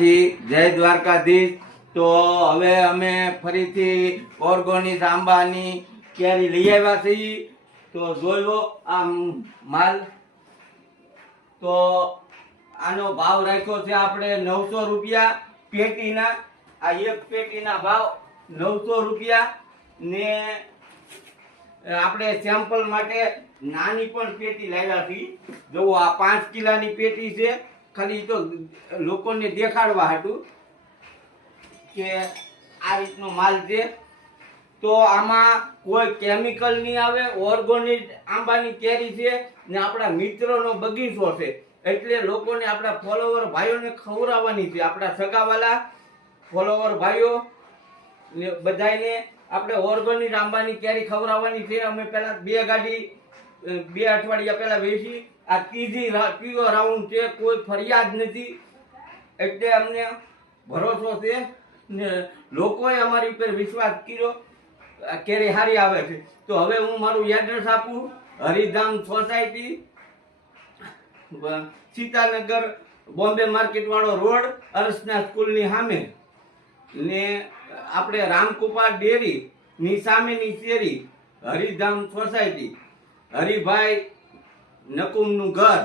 જય દ્વારકાધીશ। તો હવે અમે ફરીથી ઓર્ગોનિક આંબાની કેરી લઈ આવ્યા છીએ। તો જોયો આ માલ, તો આનો ભાવ રાખ્યો છે આપણે 900 રૂપિયા પેટીના। આ એક પેટીના ભાવ 900 રૂપિયા ને આપણે સેમ્પલ માટે નાની પણ પેટી લાવ્યા છીએ। જો આ 5 કિલોની પેટી છે, ખાલી તો લોકોને દેખાડવા હાટું કે આ રીતનો માલ છે। તો આમાં કોઈ કેમિકલ નહીં આવે, ઓર્ગોનિક આંબાની કેરી છે ને આપણા મિત્રોનો બગીચો છે, એટલે લોકોને આપણા ફોલોવર ભાઈઓને ખવડાવવાની છે। આપણા સગાવાલા ફોલોવર ભાઈઓ ને બધાને આપણે ઓર્ગોનિક આંબાની કેરી ખવડાવવાની છે। અમે પહેલા 2 ગાડી 2 અઠવાડિયા પહેલા વેચી, આ ત્રીજો રાઉન્ડ છે, કોઈ ફરિયાદ નથી, એટલે અમને ભરોસો છે ને લોકોએ અમારી ઉપર વિશ્વાસ કર્યો, કેરી સારી આવે છે। તો હવે હું મારું એડ્રેસ આપું, હરિધામ સોસાયટી, સીતાનગર, બોમ્બે માર્કેટ વાળો રોડ, અર્ચના સ્કૂલની સામે ને આપણે રામકુપાર ડેરી ની સામેની શેરી, હરિધામ સોસાયટી, હરિભાઈ નકુમનું ઘર,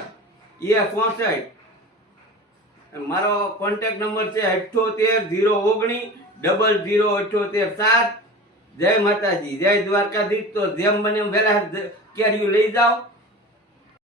E64। મારો કોન્ટેક્ટ નંબર છે 7809007877। જય માતાજી, જય દ્વારકાધીશ। તો જેમ બને એમ વહેલા કેરીઓ લઈ જાઓ।